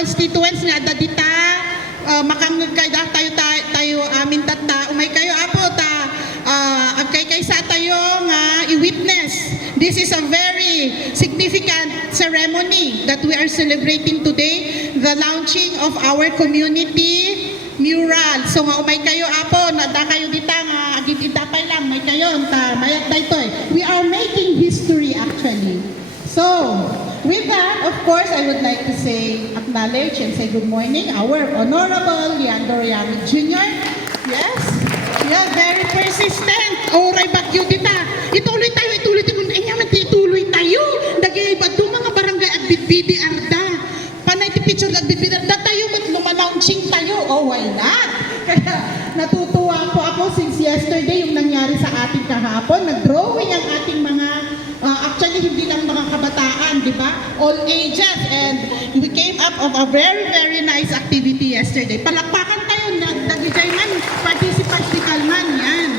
constituents nga dadita makangag tayo amin tata umay kayo apo ta agkay sa tayo nga i-witness. This is a very significant ceremony that we are celebrating today, the launching of our community mural. So nga umay kayo apo nada kayo dita nga agitapay lang may kayo ta mayat daytoy. We are making history actually. So with that, of course, I would like to acknowledge and say good morning our Honorable Leandro Yamid Jr. Yes, yeah, very persistent. Oray bagyo dita. Ituloy tayo. Ituloy tayo. Dagay ba ito mga barangay at bibidi arda. Panay ti picture at bibidi arda tayo mat lumanaunching tayo. Oh, why not? Kaya natutuwa po ako since yesterday yung nangyari sa ating kahapon. Nag-drawing ang ating mga actually, hindi lang mga kabataan, di ba? All ages. And we came up of a very, very nice activity yesterday. Palakpakan tayo, nagijay man, participants di Kalman, yan.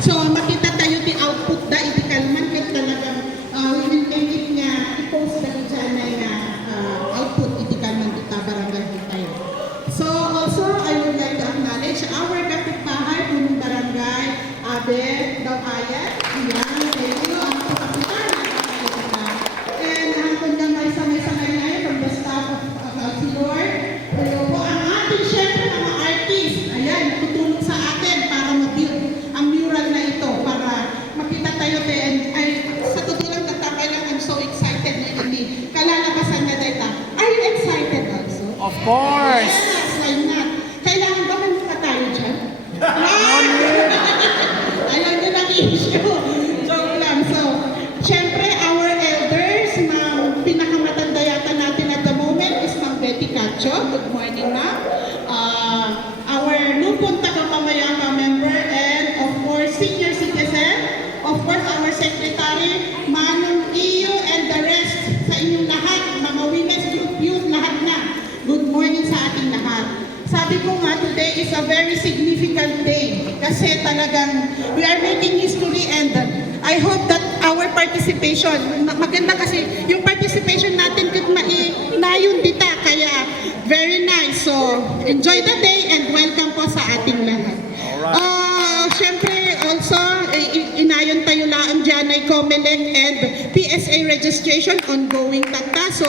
So, makita tayo di output da, di Kalman, kaya talagang we will make it nga, i-post na dyan na output, di Kalman, di barangay di tayo. So, also, I would like to acknowledge our kapitbahay, punong barangay, Abe, Dawayat, yan, thank you, ang kapitan. And hanggang may samay-samay na yun from the staff of Alcilor. Pero po ang ating syempre mga artist, ayan, tutulong sa atin para mag-build ang mural na ito para makita tayo din. Ay, sa totoo lang tatapay lang, I'm so excited na ini. Kalalabasan na data. Are you excited also? Of course! Yes, why not? Kailangan ba may mukha tayo dyan? Alam nyo ng issue. Joke lang. So, syempre, our elders na pinakamatanda yata natin at the moment is Ma'am Betty Cacho. Good morning, ma'am. Our Lupon Tagapamayama member and of course, senior citizen. Of course, our secretary, Manong Iyo and the rest sa inyong lahat, mga women's group, youth, lahat na. Good morning sa ating lahat. Sabi ko nga, today is a very significant day kasi talagang we are making history and I hope that our participation, maganda kasi yung participation natin kung nayon dita, kaya very nice. So, enjoy the day and welcome po sa ating lahat. Siyempre, also, inayon tayo laan dyan ay COMELEC and PSA registration ongoing tata. So,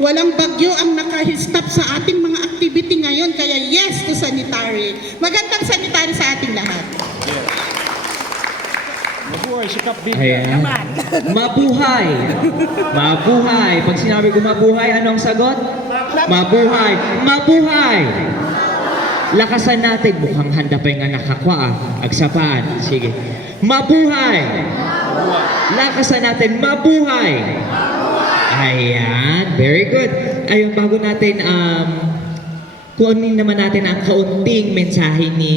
walang bagyo ang nakahistap sa ating mga activity ngayon. Kaya yes to sanitary. Magandang sanitary sa ating lahat. Yes. Mabuhay si Kap Bigla. Ayan. Mabuhay! Mabuhay! Pag sinabi ko mabuhay, anong sagot? Mabuhay! Mabuhay! Lakasan natin. Mukhang handa pa yung nakakwa. Agsapaan. Sige. Mabuhay! Lakasan natin. Mabuhay! Ayan. Very good. Ayun, bago natin kunin naman natin ang kaunting mensahe ni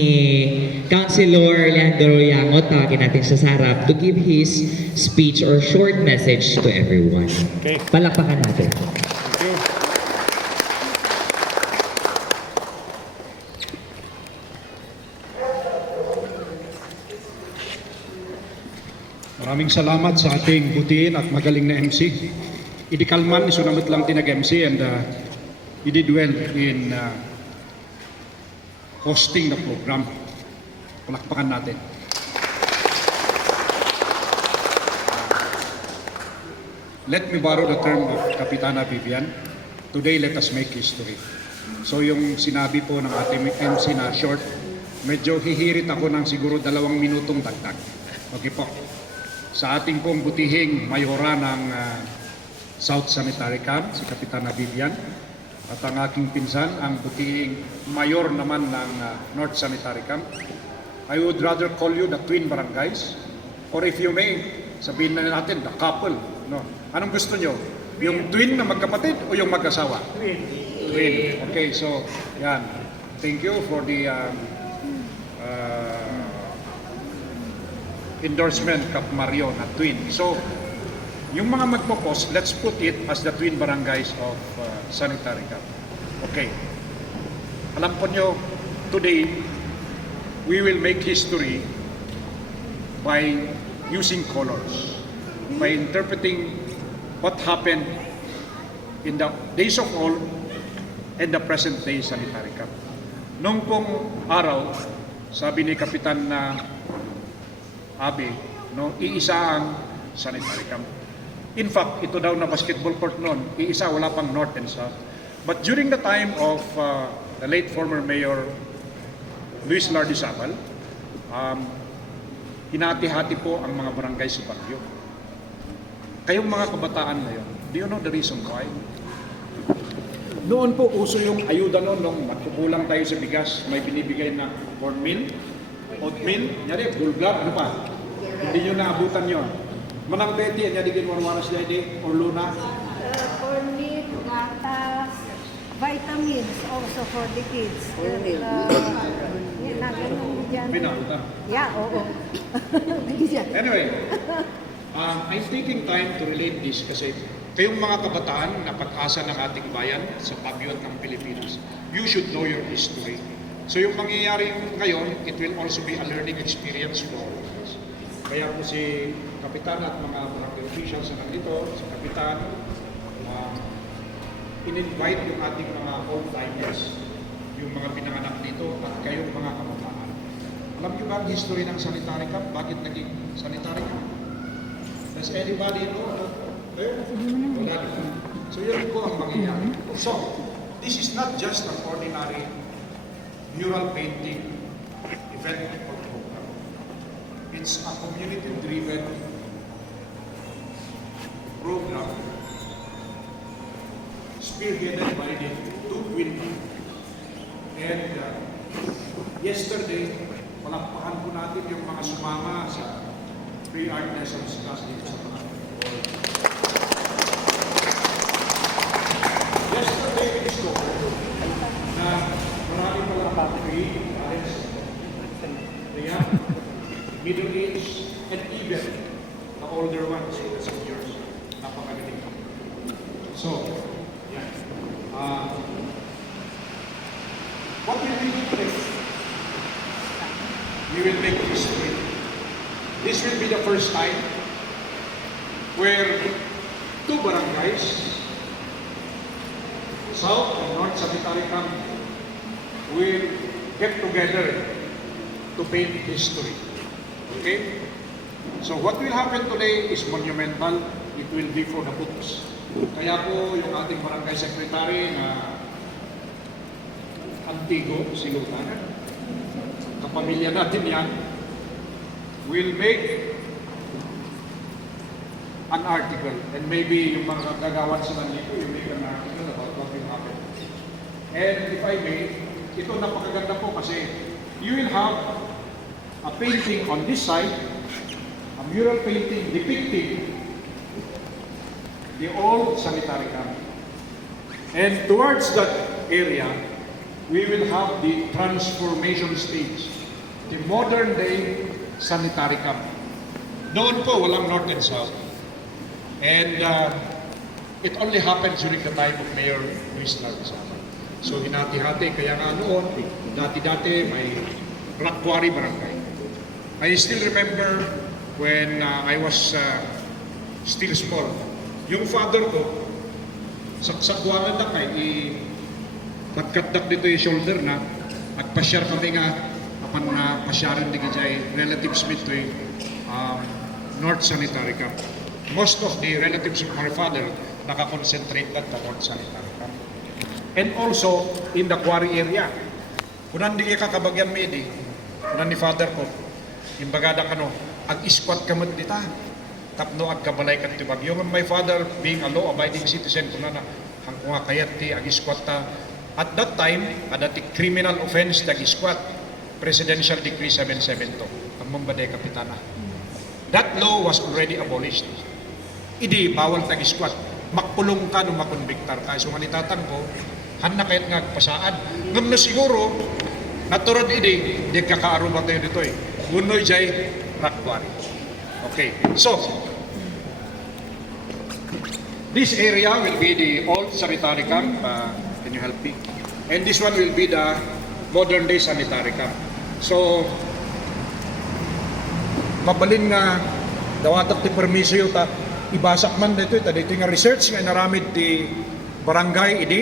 Councilor Leandro Yangot. Tawagin natin sa sarap to give his speech or short message to everyone. Okay. Palakpakan natin. Thank you. Maraming salamat sa ating butiin at magaling na MC. Idi Kalman, isunamit lang tinag-MC and you did well in hosting the program. Palakpakan natin. Let me borrow the term of Kapitana Vivian. Today, let us make history. So yung sinabi po ng ating MC na short, medyo hihirit ako ng siguro 2 minutong dagdag. Okay po. Sa ating pong butihing mayora ng South Sanitary Camp, si Kapitana Vivian, at ang aking pinsan, ang butihing mayor naman ng North Sanitary Camp. I would rather call you the twin barangays, or if you may, sabihin na natin, the couple. No? Anong gusto nyo? Yung twin na magkapatid o yung mag-asawa? Twin. Okay, so, yan. Thank you for the endorsement Kap Mario na twin. So, yung mga magpo-post, let's put it as the twin barangays of Sanitary Camp. Okay. Alam po nyo, today, we will make history by using colors, by interpreting what happened in the days of old and the present day sanitary camp. Noong pong araw, sabi ni Kapitan na Abi, no, iisa ang sanitary camp. In fact, ito daw na basketball court noon, iisa, wala pang north and south. But during the time of the late former Mayor Luis Lardizabal, hinati-hati po ang mga barangay sa Baguio. Kayong mga kabataan na yun, do you know the reason why? Noon po, uso yung ayuda noon, nung nagkukulang tayo sa bigas, may binibigay na cornmeal, oatmeal, nyari, bulgar, ano pa? Hindi nyo naabutan yun. Manang Betty, nyari din warwaras na or Luna. Cornmeal, gatas, vitamins also for the kids. Yan na, ganun dyan. May naabutan. Yeah, oo. Anyway, I'm taking time to relate this kasi kayong mga kabataan na pag-asa ng ating bayan sa pagbiwat ng Pilipinas, you should know your history. So yung mangyayari ngayon, it will also be a learning experience for all of us. Kaya po si Kapitan at mga barangay officials na nandito, si Kapitan, in-invite yung ating mga old-timers, yung mga pinanganak dito at kayong mga kabataan. Alam niyo ba ang history ng sanitary camp? Bakit naging sanitary camp? Does anybody know? Wala din. So yun po ang mangyayari. So, this is not just an ordinary mural painting event or program. It's a community-driven program spearheaded by the two Twin Team. And yesterday, palakpakan po natin yung mga sumama sa Free Art Lessons class dito sa mga. Yesterday, we discovered na marami palang creative talents, the young, middle age, and even the older ones, the seniors. Napakagaling. So, yeah. What will we do today? We will make history. This will be the first time where two barangays, South and North Sanitary Camp, will get together to paint history. Okay? So what will happen today is monumental. It will be for the books. Kaya po yung ating barangay secretary na Antigo, Silutan, kapamilya natin yan, will make an article, and maybe yung mga gagawan sa nandito, you make an article about what will happen. And if I may, ito napakaganda po kasi you will have a painting on this side, a mural painting depicting the old sanitary camp. And towards that area, we will have the transformation stage, the modern day sanitary camp. Doon po, walang north and south. And it only happened during the time of Mayor Luis Lardizabal. So hinati-hati, kaya nga noon, dati-dati may rock quarry barangay. I still remember when I was still small. Yung father ko, saksakuangan na kay nagkatdak dito yung shoulder na nagpasyar kami nga apan na pasyaran di kajay relatives mit to North Sanitary Camp. Most of the relatives of my father nakakonsentrate at the North Sanitary Camp. And also in the quarry area. Kunan di kakabagyan medi, kunan ni father ko, imbagada kano, ag iskwat kamot dita. Tapno ag kabalay kat tibag. Yung my father being a law-abiding citizen, kunan na hangkong kayat ti ag iskwat ta. At that time, ada ti criminal offense tag iskwat. Presidential Decree 772, ang Mumbaday Kapitana. That law was already abolished. Idi, bawal tag iskwat. Makpulong ka nung makonbiktar ka. So, manitatan ko, han na kahit nga pasaan. Ngam na siguro, naturad idi, di kakaaruba tayo dito eh. Unoy jay, rakwari. Okay, so, this area will be the old sanitary camp. Can you help me? And this one will be the modern day sanitary camp. So, mabalin nga dawatak ti permiso yung ibasak man dito nga research nga naramid ti barangay ini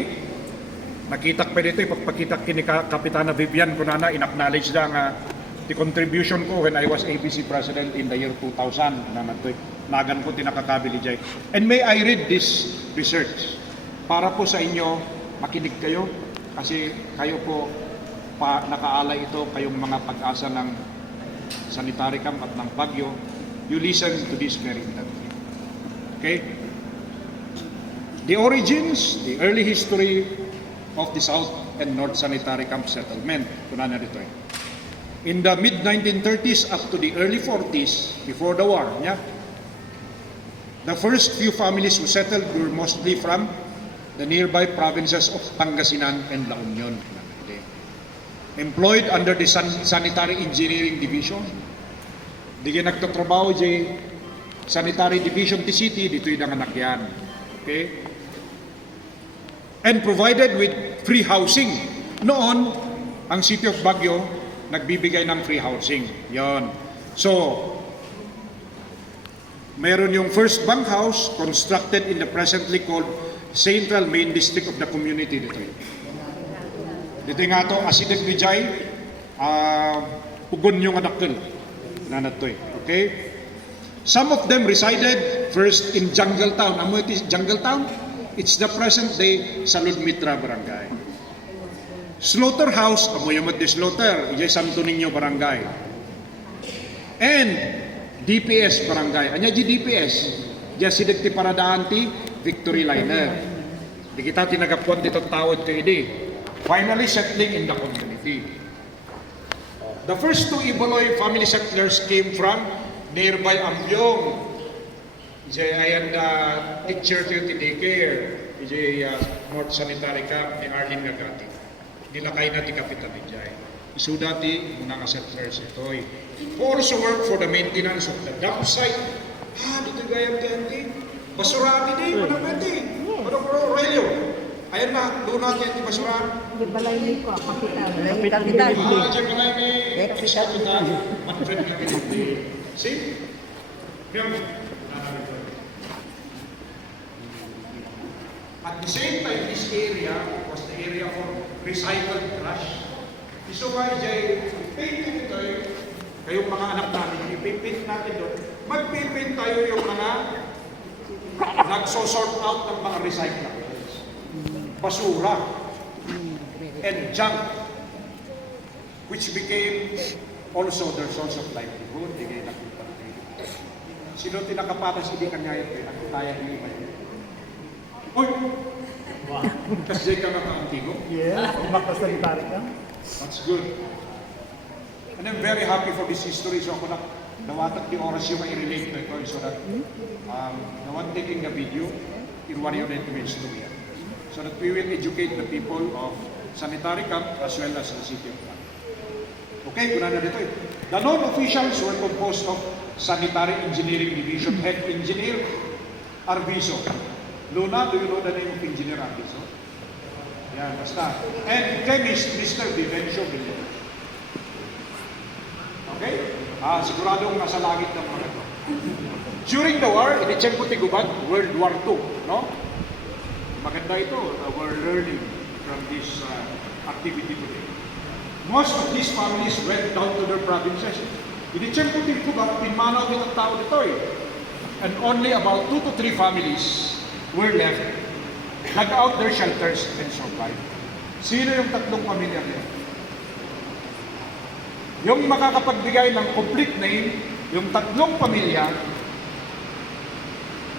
nakita pa dito, ipagpakita kini Kapitana Vivian ko na in-acknowledge na nga the contribution ko when I was ABC President in the year 2000 na nagan ko tinakakabili jay. And may I read this research para po sa inyo, makinig kayo kasi kayo po nakaalay ito, kayong mga pag-asa ng sanitary camp at ng Baguio. You listen to this very intently. Okay? The origins, the early history of the South and North Sanitary Camp Settlement. Kuna na dito eh. In the mid-1930s up to the early 40s, before the war, yeah, the first few families who settled were mostly from the nearby provinces of Pangasinan and La Union. Employed under the Sanitary Engineering Division. Di kayo nagtatrabaho di Sanitary Division ti City, dito'y nanganak yan. Okay? And provided with free housing. Noon, ang City of Baguio, nagbibigay ng free housing. Yon. So, meron yung first bunkhouse constructed in the presently called Central Main District of the community dito. Dito nga to, Asideg Vijay, Pugon yung adakil. Nanat to eh. Okay? Some of them resided first in Jungle Town. Amo ito Jungle Town? It's the present day Salud Mitra Barangay. Slaughterhouse, amo yung di slaughter, ijay Santo Niño Barangay. And DPS Barangay. Anya di DPS? Diya Sideg ti Paradaan ti Victory Liner. Di kita tinagapuan dito tawad kay di. Finally settling in the community. The first two Ibaloy family settlers came from nearby Ambyong. Ijay ayan teacher to the daycare. Ijay North Sanitary Camp ni Arlene Gagati. Nilakay na ti Kapitan Vijay. Isu dati muna nga settlers ito. Who also work for the maintenance of the dump site. Dito gayam ti Basurati di, manang di. Ano bro, Aurelio? Ayan na, doon natin ti Basurati. Di balay ni ko, kapitan. Kapitan. Diyan mo lang ni Kapitan. Manfred nga ganito. See? Ngayon, at the same time, this area was the area for recycled trash. So nga, Jay, painting ito eh. Kayong mga anak namin, ipipint natin doon. Magpipint tayo yung mga nagsosort out ng mga recyclables. Basura and junk, which became also their source of livelihood. Di kayo nakita natin. Sino tinakapatas, hindi kanya ito. Ang kaya niyo ba yun? Uy! Kasi ka makaantigo? Yeah, makasanitary ka. That's good. And I'm very happy for this history. So ako nawatag di oras yung i-relate na ito so that the one taking the video, irwari yun ito yung history. So that we will educate the people of Sanitary Camp as well as the city of Baguio. Okay, kuna na dito eh. The non-officials were composed of Sanitary Engineering Division Head Engineer Arvizo. Luna, do you know the name of Engineer Arvizo? Yan, basta. And chemist, Mr. Vivencio Villar. Okay? Siguradong nasa langit ng mga ito. During the war, in-check ko tiguban, World War II, no? Maganda ito, we're learning from this activity today. Most of these families went down to their provinces. In-check ko tiguban, pinmanaw itong tao dito eh. And only about 2 to 3 families were left, dug out their shelters and survived. Sino yung tatlong pamilya nila? Yung makakapagbigay ng complete name, yung tatlong pamilya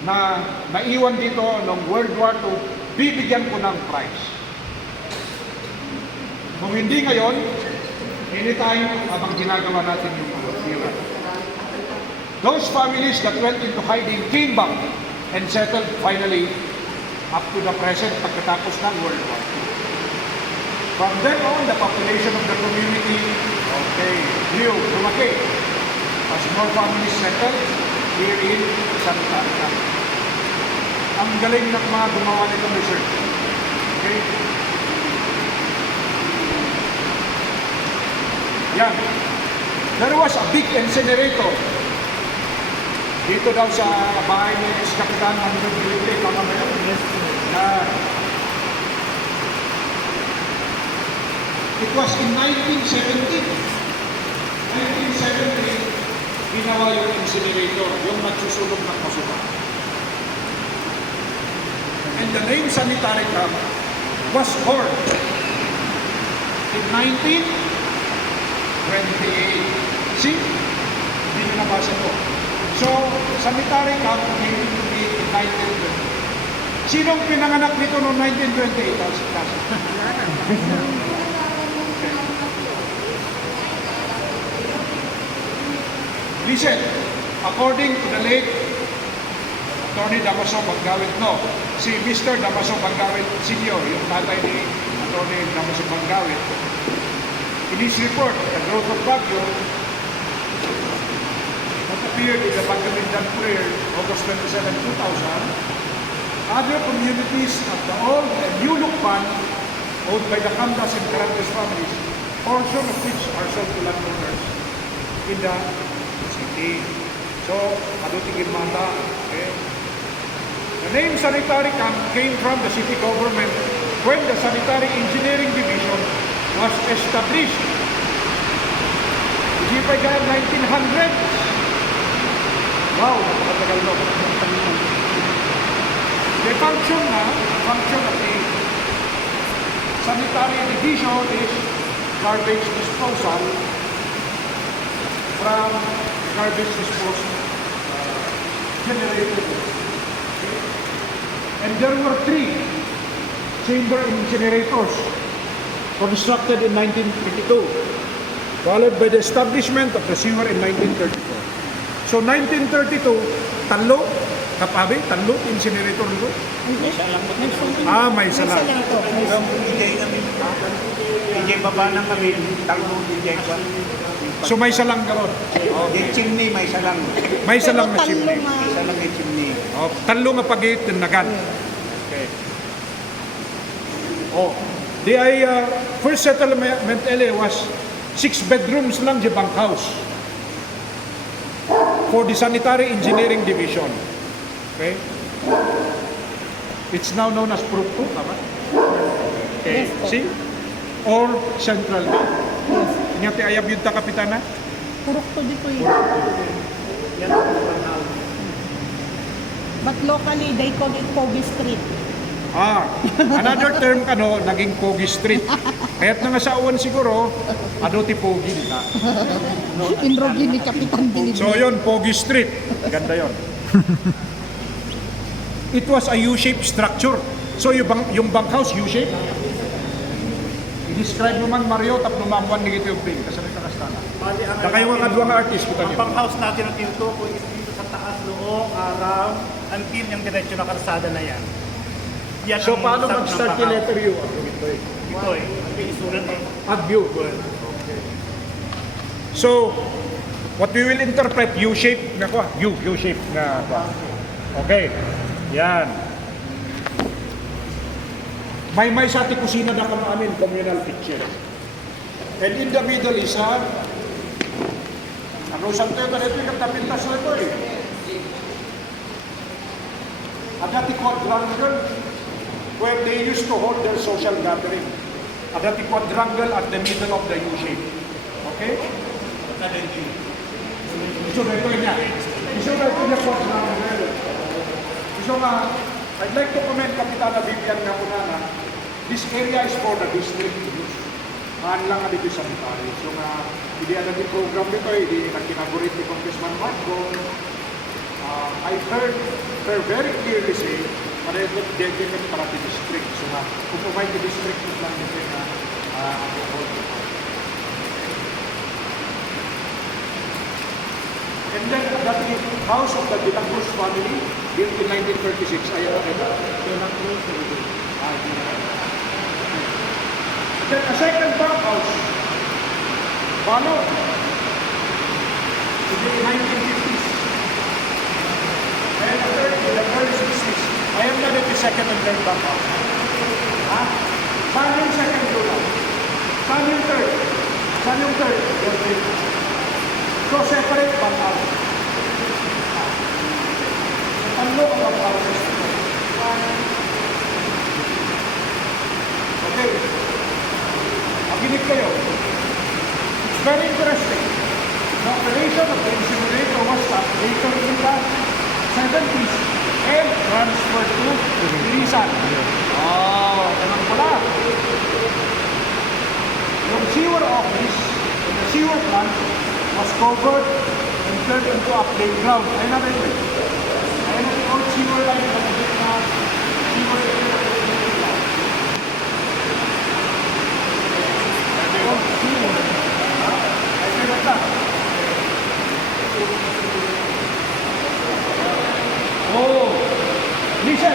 na naiwan dito noong World War II, bibigyan ko ng prize. Kung hindi ngayon, anytime habang ginagawa natin yung pira. Those families that went into hiding came back and settled finally up to the present pagkatapos ng World War II. From then on, the population of the community, grew, lumaki. As more families settled here in Sanitary Camp. Ang galing ng mga gumawa nitong research. Okay? Yan. There was a big incinerator dito daw sa bahay ni Kapitan Manuel Bilibili, tama ba yun? Yes, sir. Na was in 1970. 1970, ginawa yung incinerator, yung nagsusunog ng masuka. And the name sanitary camp was born in 1928. See? Hindi nyo nabasa ko. So, sanitary camp came to be in 1928. Sinong pinanganak nito noong 1928? Listen, according to the late Attorney Damaso Banggawit, no, si Mr. Damaso Banggawit Sr., yung tatay ni Attorney Damaso Banggawit, in his report, The Growth of Baguio, that appeared in the Baguio Mindan Courier, August 27, 2000, other communities of the old and new Lukban, owned by the Camdas and Carantes families, portion of which are sold to landowners in the city. So, Adutigin Mata, okay? The name sanitary camp came from the city government when the Sanitary Engineering Division was established. Hindi pa yan 1900. Wow, napakatagal no. The function of the Sanitary Division is garbage disposal from garbage disposal generated. And there were 3 chamber incinerators constructed in 1932, followed by the establishment of the sewer in 1934. So 1932, talo, kapabi, talo, incinerator nito? May isa lang. DJ baba ng kami, talong DJ pa. So may isa lang karon. Yung chimney, may isa lang. May isa lang na chimney. Isa lang yung chimney. Talo nga pagit ng nagan. Okay. The first settlement area was 6 bedrooms lang di bunk house for the Sanitary Engineering Division. Okay? It's now known as Prukto, tama? Okay. See? Or Central Bay. Ingati ayab yun ta, Kapitana? Purok to dito eh. But locally, they call it Pogi Street. Another term kano, naging Pogi Street. Kaya't nga sa uwan siguro, ti Pogi nila. Inrogi ni Kapitan Bilibili. So yun, Pogi Street. Ganda yun. It was a U-shaped structure. So yung bunkhouse, U-shaped. I-describe mo man Mario, tap lumamuan ni Gito yung ping. Kasali ka kastana. Na kayo mga duwang artist, kita Ang niyo. pang-house natin ang tinto ko is dito sa taas loob, araw, until yung diretsyo na kalsada na yan. Yan So ang paano sub ng mag-start yung pang-house. letter U? Ito eh. Ito eh, ang pinisulat eh. Adview. Okay. So, what we will interpret, U-shape na ko. U-shape na ko. Okay. Yan. May sa ating kusina na kami amin, communal kitchen. And in the middle is ano santo yung ganito yung kapintas na ito eh. Adati quadrangle where they used to hold their social gathering. Adati quadrangle at the middle of the U-shape. Okay? So na ito niya. So na ito niya quadrangle. So I'd like to comment Kapitana Vivian na una na this area is for the district use. Maan lang dito sa sanitary. So hindi ano di program dito, hindi nagkinagorit ni Congressman Marco. I heard her very clearly say, parehot dedicated para the district. So kung provide the district is lang dito na and then that is house of the De La Cruz family built in 1936. Ayan na ito. De La Cruz. Then a second bunkhouse, followed in the 1950s. And a third in the early 60s. I am not at the second and third bunkhouse. Saan yung second doon? Saan yung third? Saan yung third? So separate bunkhouse. Tanlo ang bunkhouse. Okay. Ang Makinig kayo. It's very interesting. The operation of the incinerator was stopped later in the 70s and transferred to Irisan. Oh, ganun pala. Yung sewer office and the sewer plant was covered and turned into a playground. Ayun na rin. Ayun na yung old sewer line na sewer old sewer. Ayun na. Oh, listen.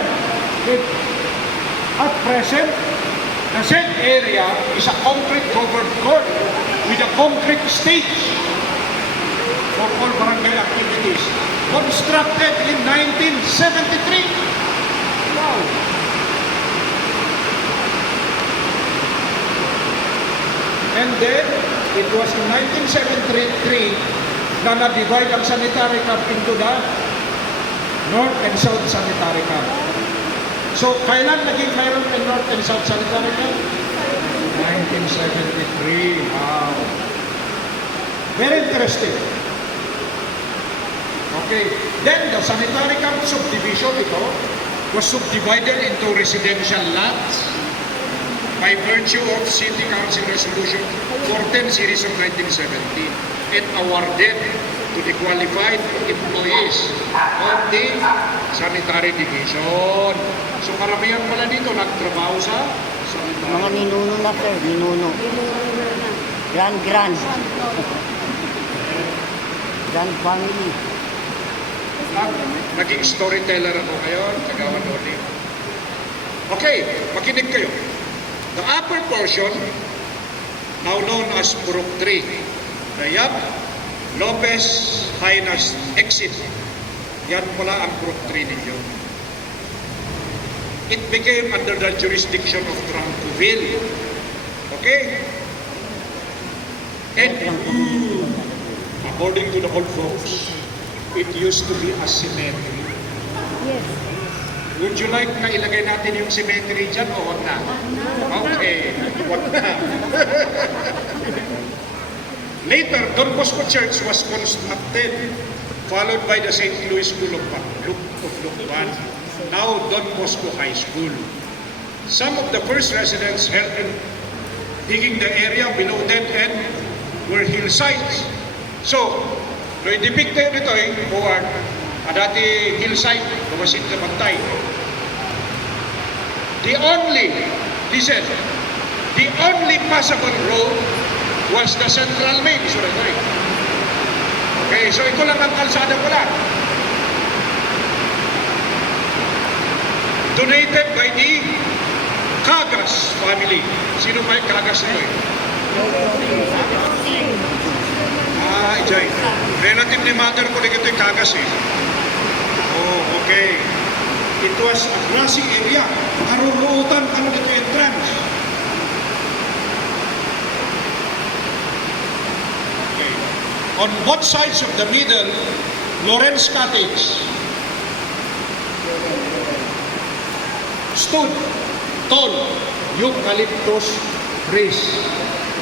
At present, the said area is a concrete covered court with a concrete stage for all barangay activities, constructed in 1973. Wow! And then, it was in 1973 na na-divide ang sanitary camp into the North and South Sanitary Camp. So, kailan naging mayroon ng North and South Sanitary Camp? 1973. Wow. Very interesting. Okay. Then, the Sanitary Camp subdivision, ito, was subdivided into residential lots by virtue of City Council Resolution 14 Series of 1970 and awarded to the qualified employees of the sanitary division. So karamihan pala dito nagtrabaho sa sanitary. Mga ninuno na sir, ninuno. Grand. Grand family. Naging storyteller ako ngayon, Kagawan Lodi. Okay, makinig kayo. The upper portion, now known as Purok 3, the Yap Lopez Hainas exit. Yan pala ang Purok 3 ninyo. It became under the jurisdiction of Trancoville. Okay? And according to the old folks, it used to be a cemetery. Yes. Would you like na ilagay natin yung cemetery dyan o wag na? Okay, wag na. Later, Don Bosco Church was constructed, followed by the St. Louis School of Lucban, now Don Bosco High School. Some of the first residents helped in digging the area below that end were hillsides. So, no i-depict tayo nito forward, dati hillside, babasin na bantay. The only passable road was the Central Main. Okay, so ito lang ang kalsada pala. Donated by the Cagas family. Sino ba yung Cagas nito eh? Ijay. Relative ni mother ko din ito yung Cagas eh. Oh, okay. It was a grassy area. Karuruutan ano dito yung trams. Okay. On both sides of the middle, Lawrence Cottage stood tall eucalyptus trees.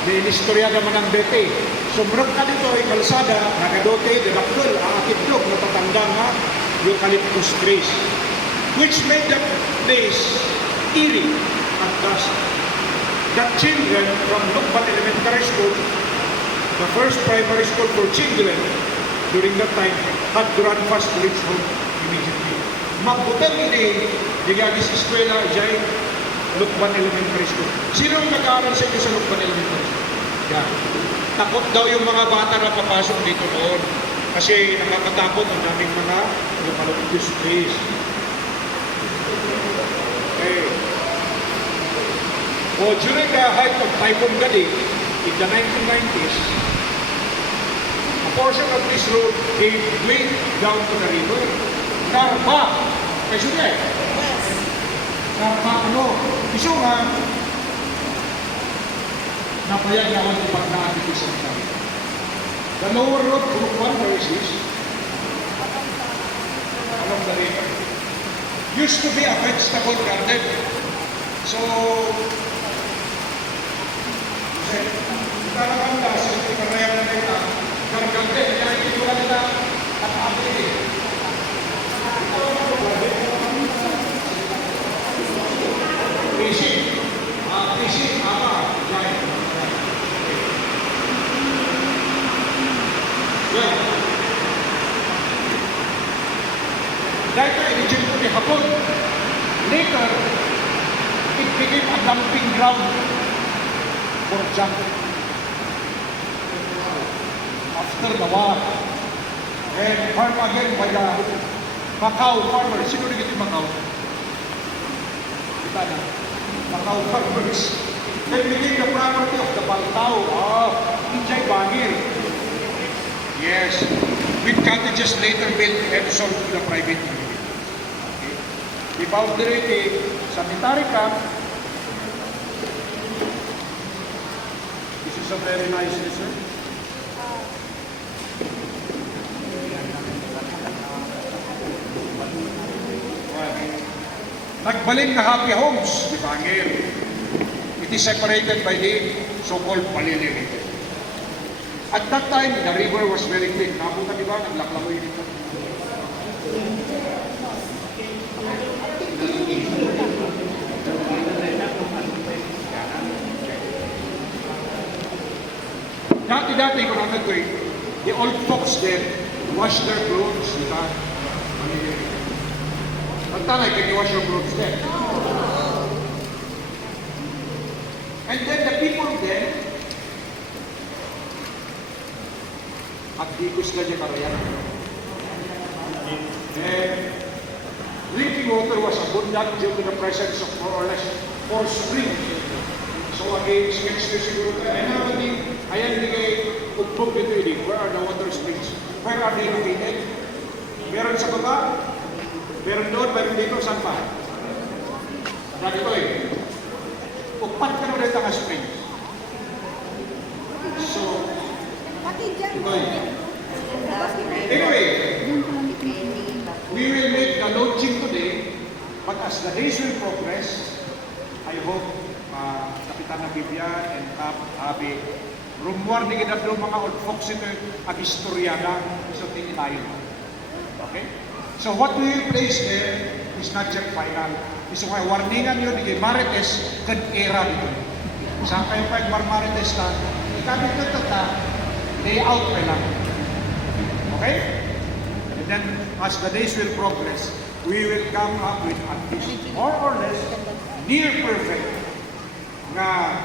Dinistorya naman ng bete. Sumbrang ka dito ay kalsada, nakadote, dinakul, aakitlog, natatanda nga eucalyptus trees, which made the place eerie at dusk. The children from Lucban Elementary School, the first primary school for children during that time, had to run fast to reach home immediately. Magbutang ini, digagis eskwela, jay Lucban Elementary School. Sino ang nag-aaral sa inyo sa Lucban Elementary School? Yan. Takot daw yung mga bata na papasok dito noon. Kasi nakakatakot ang daming mga eucalyptus trees. Okay. Well, during the height of Typhoon Gadi, in the 1990s, a portion of this road gave way down to the river. Narba. Kaya siya eh. Narba ano? Iso nga, napayayawan ko pag na-activism siya. The lower road, Purok 1, where is this? Along the river. Used to be a vegetable garden. So, Basic. Basic, apa? Yan. Yan. Dahil ito, i-reject ko ni Hapon. Later, it became a dumping ground for junk. After the war, and farm again by the Macau farmers. Sino rin ito Macau? Kita na. Macau farmers. Then became the property of the Baltao. Injay Bangir. Yes. With cottages later built and sold to the private community. Okay. The boundary, the sanitary camp. This is a very nice resort. Nagbaling na Happy Homes, di ba, Angel? It is separated by the so-called Palili River. At that time, the river was very clean. Napunta, di ba? Naglaklamoy dito. Dati-dati, kung naman ito the old folks there wash their clothes, di ba? Palili River. Tanay, can you wash your clothes there? And then the people there, at dikos na niya karayan. And drinking water was abundant due to the presence of more or less 4 springs. So again, sketch na siguro tayo. And nabali, ayan nigay ugbog dito ini. Where are the water springs? Where are they located? Meron sa baba? Meron doon, meron dito, saan pa? Dito eh. Upat ka na ulit ang spring. So, ito eh. Anyway, we will make the launching today, but as the days will progress, I hope Kapitana Vivian and Kap Abi, rumuar ni kita doon mga old folks ito ang istoryana sa tininayon. Okay? So what we will place there is not yet final. Iso kaya warningan nyo di Marites kan era dito. Sa kayo pa yung Marites na, ikabi ito layout pa lang. Okay? And then as the days will progress, we will come up with at least more or less near perfect na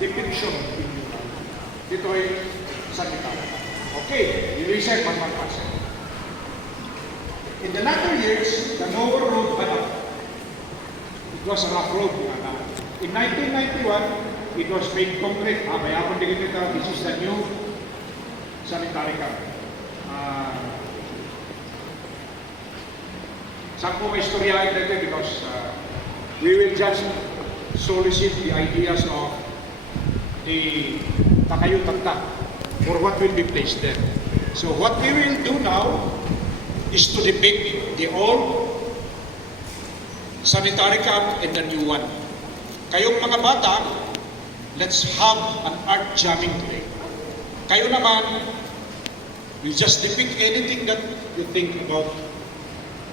depiction dito ay sa kita. Okay, i-reset magpapasa. In the latter years, the Novo Road went up. It was a rough road. In 1991, it was made concrete. Mayapon din ito, this is the new sanitary camp. Saan po istoryahin natin because we will just solicit the ideas of the Takayutanta for what will be placed there. So what we will do now is to depict the old sanitary camp and the new one. Kayong mga bata, let's have an art jamming today. Kayo naman, you just depict anything that you think about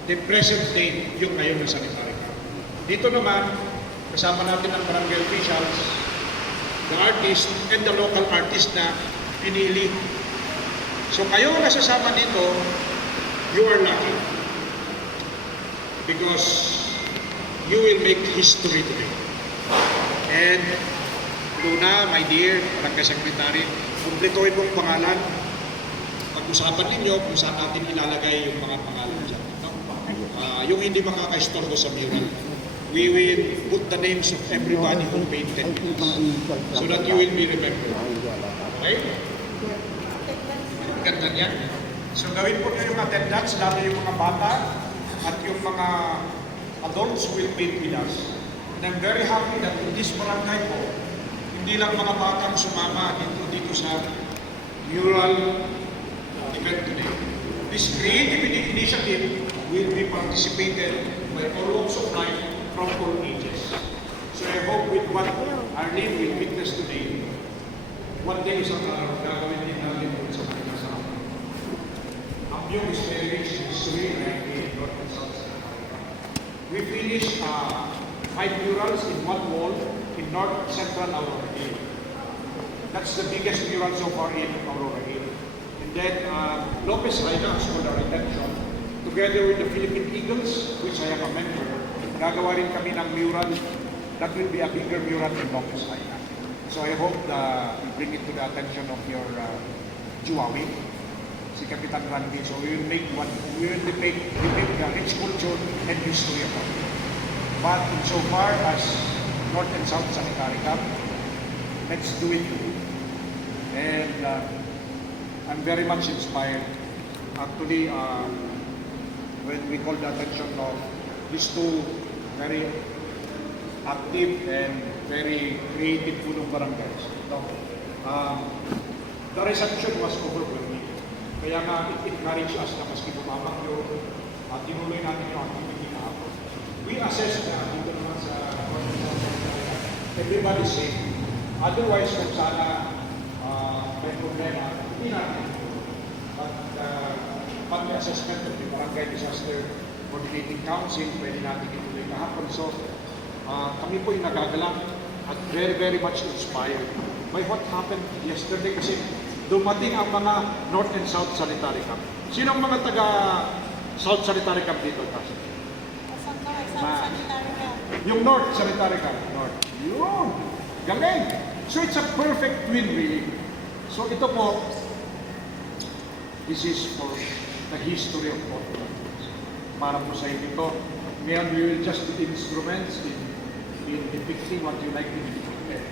the present day, yung ngayon na sanitary camp. Dito naman, kasama natin ang barangay officials, the artist, and the local artist na pinili. So kayo nasasama dito, you are lucky because you will make history today. And Luna, my dear, Barangay Secretary, kumplituhin mong pangalan. Pag-usapan ninyo kung saan natin ilalagay yung mga pangalan dyan. No? Yung hindi makakaistorbo sa mural. We will put the names of everybody who painted so that you will be remembered. Okay? Ganda niyan. So gawin po nyo yung attendance, lalo yung mga bata at yung mga adults will paint with us. And I'm very happy that in this barangay po, hindi lang mga batang sumama dito sa mural event today. This creative initiative will be participated by all walks of life from all ages. So I hope with what Arlene will witness today, one day isang gagawin din natin sa mga kasama. Ang yung is very rich history like the North and South America. we finished 5 murals in one wall in North Central Aurora Hill. That's the biggest mural so far in Aurora Hill. And then Lopez Highlands for our attention, together with the Philippine Eagles, which I am a member, gagawa rin kami ng mural that will be a bigger mural in Lopez Highlands. So I hope you bring it to the attention of your Juwawi, si Kapitan Randy. So we will make depict the rich culture and history of it. But insofar as North and South Sanitary Camp, let's do it. And I'm very much inspired. Actually, when we call the attention of these two very active and very creative pulong barangays. No? The reception was overwhelming. Kaya nga, it encouraged us na maski bumabak yun, tinuloy natin yung activity na ako. We assess na dito naman sa everybody safe. Otherwise, kung sana may problema, hindi natin. But upon the assessment of the Barangay Disaster Coordinating Council, pwede natin ituloy kahapon. So, kami po yung nagagalak at very, very much inspired by what happened yesterday kasi dumating ang mga North and South Sanitary Camp. Sino ang mga taga South Sanitary Camp dito? Yung North Sanitary Camp. North. Yun! Galing! So it's a perfect win really. So ito po, this is for the history of Portland. Para po sa inyo ito. Ngayon, we will just be instruments in depicting what you like to depict.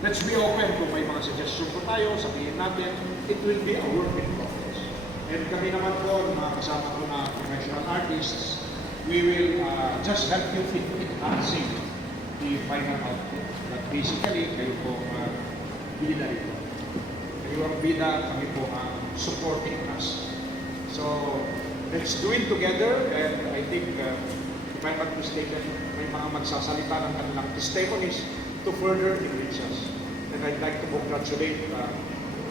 Let's be open kung may mga suggestion po tayo, sabihin natin, it will be a work in progress. And kami naman po, mga kasama ko na professional artists, we will just help you in enhancing the final output. But basically, kayo po bida rito. Kayo ang bida, kami po ang supporting us. So, let's do it together, and I think, if I'm not mistaken, may mga magsasalita ng kanilang testimonies to further enrich us. And I'd like to congratulate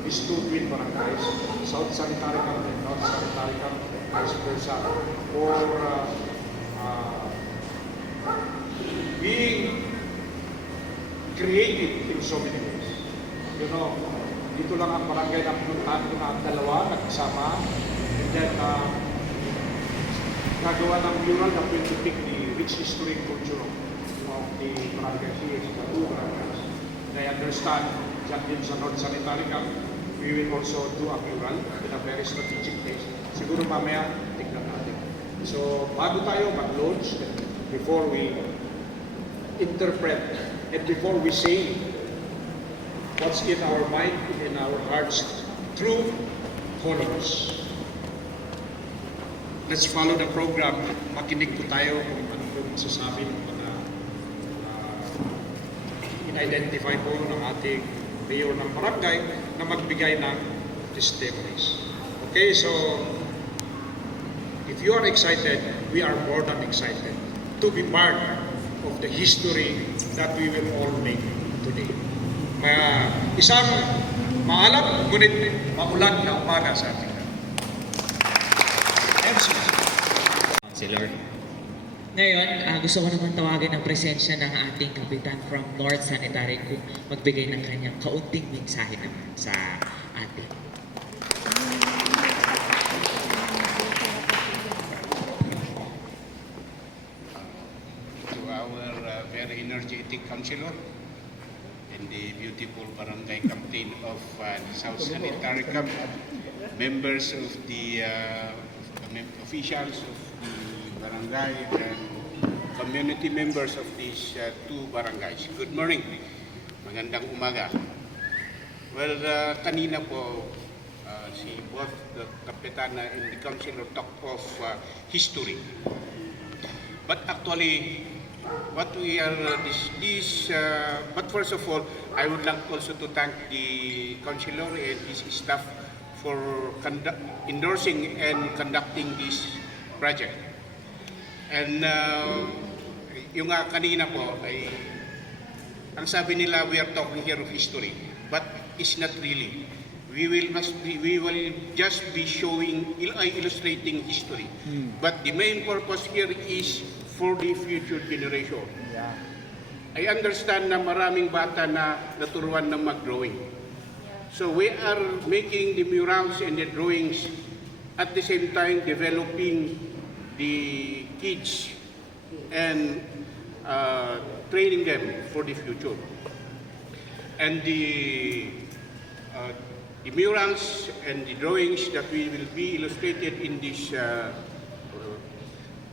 these two twin barangays, South Sanitary Camp and North Sanitary Camp, vice versa, for being creative in so many ways. You know, dito lang ang barangay na pinuntahan ko na ang dalawa, nagkasama, and then gagawa ng mural na will depict the rich history and culture of the barangay here, the two barangays. And I understand that din sa North Sanitary Camp, we will also do a mural in a very strategic place. Siguro mamaya, tignan natin. So, bago tayo mag-launch, before we interpret, and before we say what's in our mind, in our hearts, through colors. Let's follow the program. Makinig po tayo kung ano yung sasabi ng mga in-identify po ng ating mayor ng barangay na magbigay ng testimonies. Okay, so if you are excited, we are more than excited to be part of the history that we will all make today. Isang maalam, ngunit maulan na umaga sa ating Councilor. Ngayon, gusto ko naman tawagan ang presensya ng ating kapitan from North Sanitary kung magbigay ng kanyang kaunting mensahe naman sa atin. To our very energetic councilor and the beautiful barangay captain of South Sanitary Camp, members of the officials of the barangay and community members of these two barangays. Good morning. Magandang umaga. Well, kanina po si both the Kapitana and the councilor talked of history. But actually, what we are but first of all, I would like also to thank the councilor and his staff for endorsing and conducting this project. And yung kanina po ay ang sabi nila, we are talking here of history, but it's not really. We will just be showing, illustrating history. But the main purpose here is for the future generation. Yeah. I understand na maraming bata na naturuan ng mag-drawing. So we are making the murals and the drawings at the same time developing the kids and training them for the future. And the murals and the drawings that we will be illustrated in this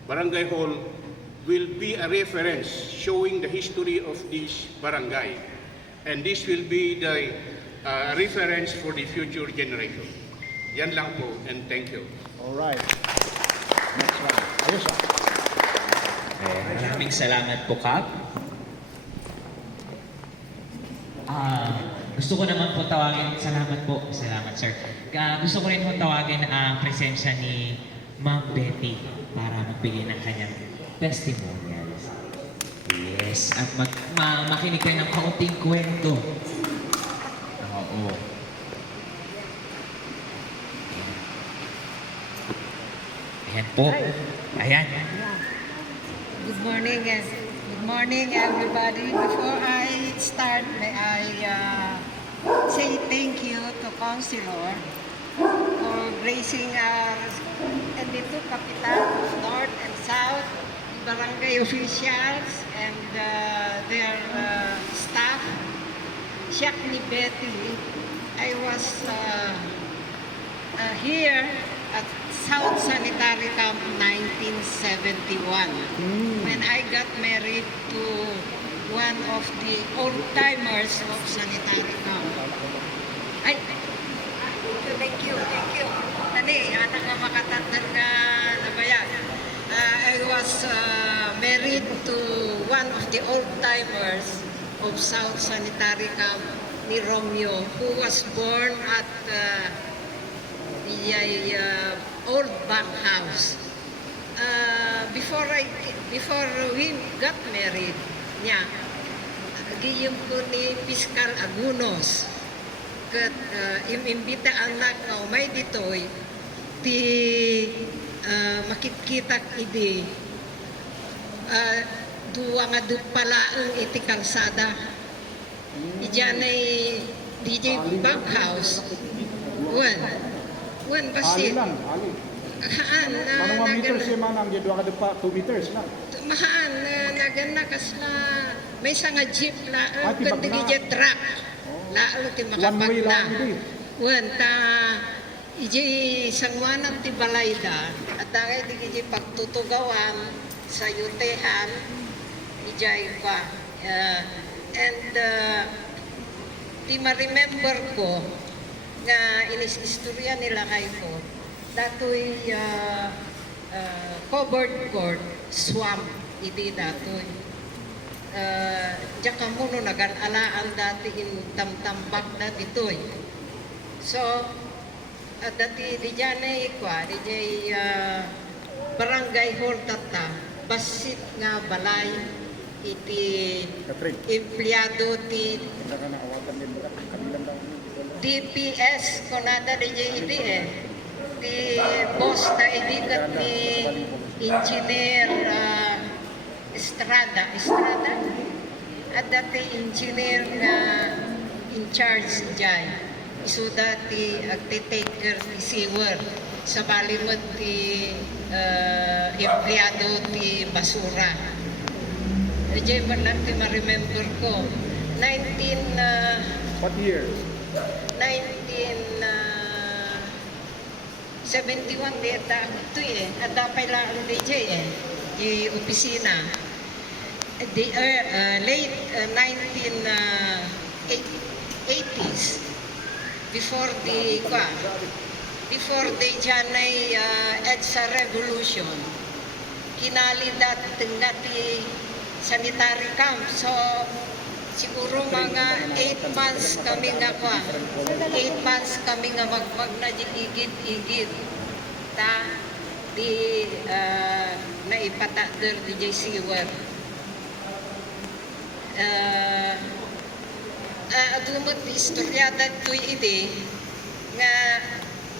barangay hall will be a reference showing the history of this barangay. And this will be the reference for the future generation. Yan lang po, and thank you. Alright. Next one. Ayos ah. Maraming salamat po, Kap. Gusto ko naman po tawagin, salamat po, salamat sir. Gusto ko rin po tawagin ang presensya ni Ma'am Betty para magbigay ng kanyang testimonials. Yes, at makinig kayo ng kaunting kwento. Oo. Ayan po. Ayan. Good morning, everybody. Before I start, may I say thank you to Councilor for gracing our dito Kapitan of North and South, barangay officials and their staff. Siyak ni Betty, I was here at South Sanitary Camp 1971 when I got married to one of the old-timers of Sanitary Camp. Ay, thank you. Ani, anak nga makatandar ka na ba yan? I was married to one of the old-timers of South Sanitary Camp ni Romeo, who was born at the old bank house. Before we got married niya, giyom ko ni Piskal Agunos kat imimbita anak nga umay ditoy ti makitkitak idi duwa nga palaang iti kalsada iyan ay DJ bank house wan basit Ali. haan Manong 1 meters siya man ang gidwa ka pa 2 meters lang. mahaan naganakas na may sa nga jeep la ti kundi bagna. gidya truck laalo ti One way makapagna lang iti. wan ta iji sangwanan ti balayda at dangay di gidi pagtutugawan sa yutehan ijay pa and di ma-remember ko nga inis-istorya nila kayo ko datoy covered court swamp iti datoy diya ka muno nag-alaan dati in tamtambak na ditoy so dati di dyan ay kwa di dyan barangay hall tata basit nga balay iti Katring. empleyado ti Hindi ka na awakan din kabilang daw. DPS konada di iti ti boss na idikat ni engineer Estrada at dati engineer na in charge dyan iso dati agti-take care ti sewer sa balimod ti empleyado ti basura diyan ba lang ti ma-remember ko 19 What year? 71 di ata ito at dapay lang DJ di opisina the late 1980s before the Janay EDSA revolution kinali dati sanitary camp so siguro mga 8 months kami nga 8 months kami nga magmag na igid ta di naipatagder di jay sewer adumot di istorya datoy ide nga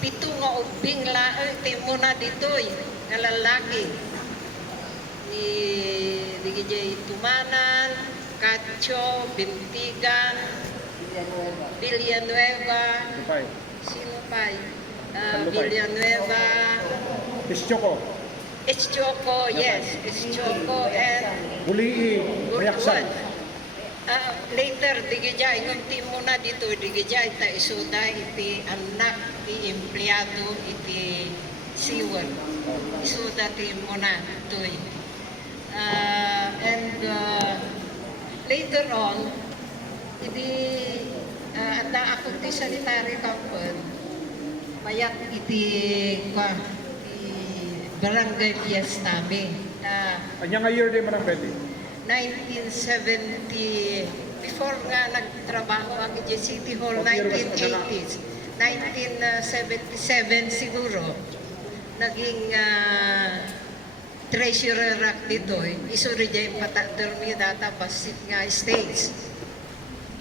pito nga ubing laang timo na ditoy nga lalaki di Tumanan, Cacho, Bintigan, Villanueva, sino pa? Villanueva, Pistyoko, Eschoko, yes, Eschoko, and Bulii, Gurtuan. Later, digijay, ngunti muna dito, digijay, ta isuda iti anak, iti empleyado, iti siwan. Isuda ti muna, ito'y. Later on, iti, anda ako ti sanitary company, mayat iti, barangay Fiestabe. Anya nga year din man ang pwede? 1970, before nga nagtrabaho ako sa City Hall, 1980s. 1977 siguro, naging treasurer rak dito. Iso rin dyan patadormi data basit nga stage.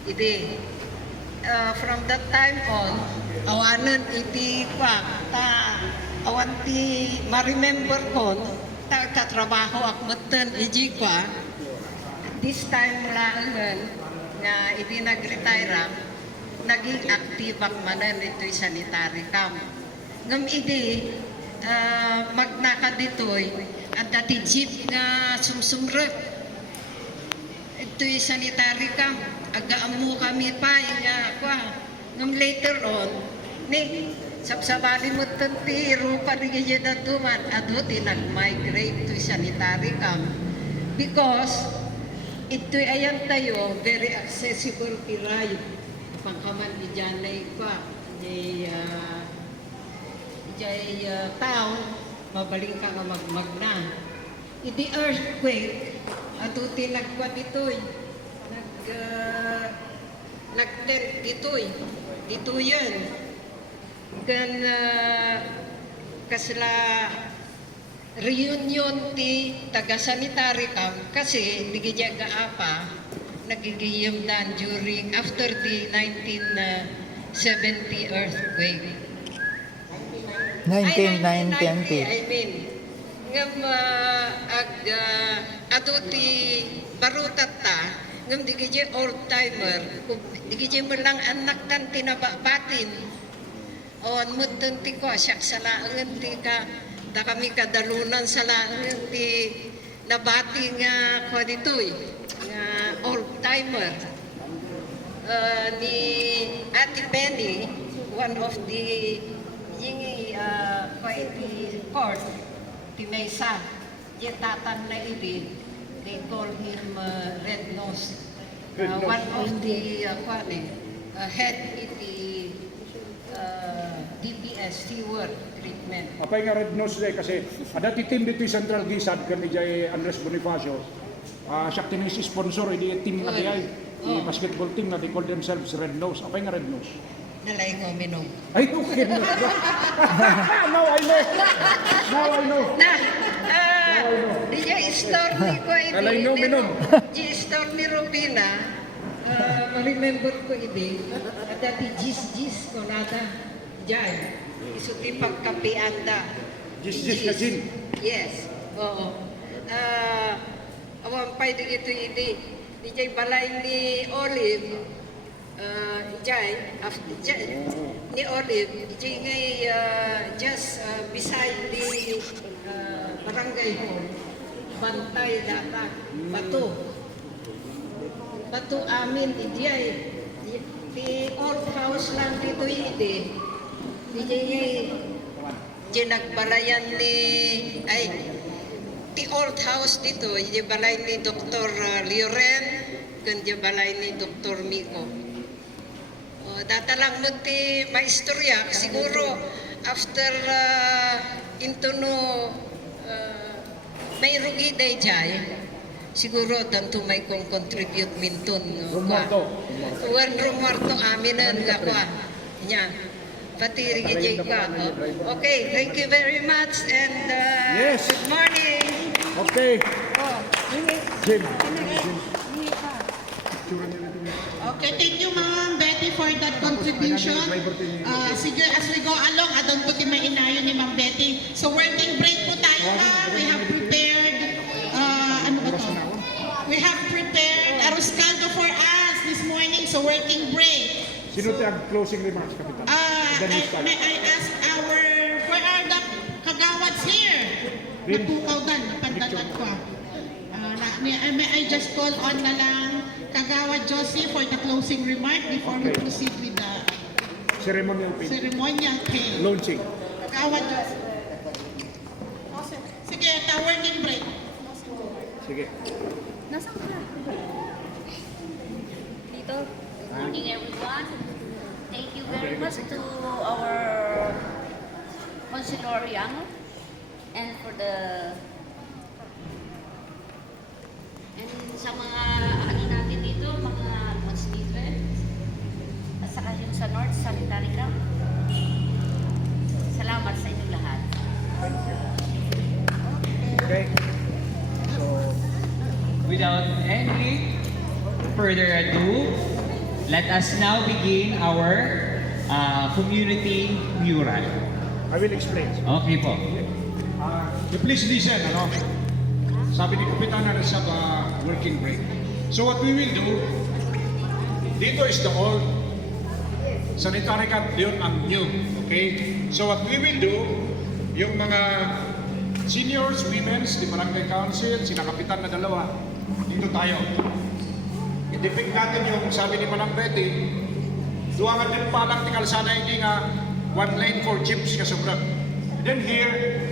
Iti, from that time on, awanan iti pa, awan ti ma-remember ko, katrabaho akmatan iji pa, this time lang nga iti nag-retire, naging active akmanan ito'y sanitary camp. Ngam iti, magnaka dito'y, at dati jeep nga sumsumrep. Ito'y sanitary camp, agaamu kami pa, nga kwa. Ngam later on, sabsabali mo tanti, rupa rin na tuman, ado nag-migrate to sanitary camp because ito'y ayan tayo, very accessible ride. Pangkaman di dyanay pa, di town, mabaling ka nga magmagna. Iti earthquake, ado nagkwat ito'y, nag-tent dito'y, dito yan. Kan kasla reunion ti taga-sanitary camp kasi nagigyaga apa nagigiyam dan during after the 1970 earthquake. 1990. I mean, ngam ato ti barutat ta ngam digigya old timer digigya mo lang anak tan tinababatin. On mutunti ko, siyak sa laangan ti ka, da kami kadalunan sa laangan ti nabati nga ko dito'y, nga old-timer. Ni Ate Benny, one of the yingi iti court, ti Mesa, di tatan na iti, they call him Red Nose. One of the head iti DPS, Steward treatment. Apay nga red nose day kasi adati team dito yung Central Gisad kan ijay Andres Bonifacio. Siya tinis sponsor idi team na diay. Basketball team na they call themselves Red Nose. Apay nga Red Nose? Nalay ko minom. Ay, okay. Now I know. Now I know. Di niya store ni ko Nalay no, minom. Di store ni Robina, ma-remember ko iti, at dati gis ko nada dyan. Isuti pagkapianda. Gis ka gin. Yes. Oo. Awan pa'y di ito iti. Di jay balay ni Olive, ni Olive, di ngay just beside the barangay hall, bantay data, bato. Bato amin, di old house lang dito iti. Di nagbalayan ni, ti old house dito, di balay ni Dr. Lioren, kundi balay ni Dr. Miko. Data lang mo ti maistorya, siguro after into no may rugi day jay, siguro danto may kong contribute minton. Wan rumarto aminan nga kwa. Nya. Pati rigijay ka. Okay, thank you very much and Yes. good morning. Okay. Jim. Okay, thank you Ma'am Betty for that contribution. Sige, as we go along, adon po ti may inayon ni Ma'am Betty. So working break po tayo ha. We have prepared we have prepared arroz caldo for us this morning, so working break. Sino ang closing remarks, Kapitan? May I ask where are the kagawats here? Natukaw dan, napandadan ko. May I just call on na lang Kagawad Josie for the closing remark before we proceed with the Ceremonial painting. ceremonial thing. Launching. Kagawad Josie. Sige, working break. Sige. Nasaan ka? Dito. Good morning, everyone. Thank you very much to our Consular Yang and for the sa mga ano natin dito, mga constituents at saka yung sa North Sanitary Camp. Salamat sa inyong lahat. Okay. Without any further ado, let us now begin our community mural. I will explain. Okay po. Please listen, ano? Sabi ni Kapitana na sa working break. So what we will do, dito is the old sanitary camp, yun ang new. Okay? So what we will do, yung mga seniors, women's, di barangay council, sina kapitan na dalawa, dito tayo. I-depict natin yung sabi ni Manang Betty, duwangan din palang ti kalsana hindi nga one lane for jeeps kasubra. Then here,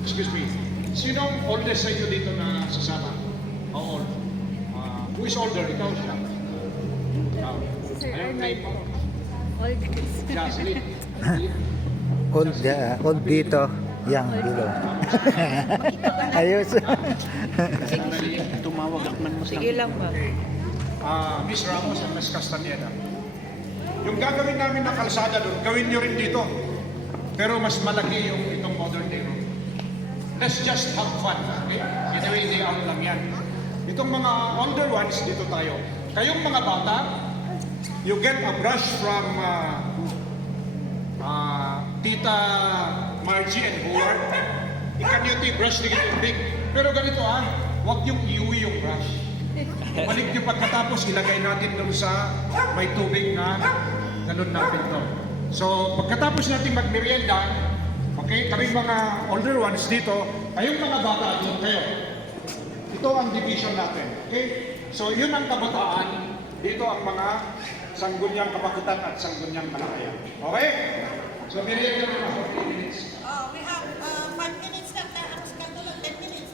excuse me, sinong oldest sa inyo dito na sasama? How old? Who is older? Ikaw siya. Anong name mo? Jocelyn. Old dito, yang below. Ayos. Sige lang ba? Miss Ramos at Miss Castaneda. Yung gagawin namin na kalsada doon, gawin nyo rin dito. Pero mas malaki yung itong modern day road. Let's just have fun. Okay? Anyway, day out lang yan. Itong mga older ones, dito tayo. Kayong mga bata, you get a brush from Tita Margie and Howard. Ikan nyo ito brush na ganito big. Pero ganito huwag yung iuwi yung brush. Balik nyo pagkatapos, ilagay natin doon sa may tubig na ganun natin to. So, pagkatapos natin magmerienda, okay, kaming mga older ones dito, kayong mga bata, doon kayo. Ito ang division natin. Okay? So, yun ang kabataan. Dito ang mga Sangguniang Kabakutan at Sangguniang Malakayan. Okay? So, merienda naman for 3 minutes. We have 5 minutes na arroz caldo lang, 10 minutes.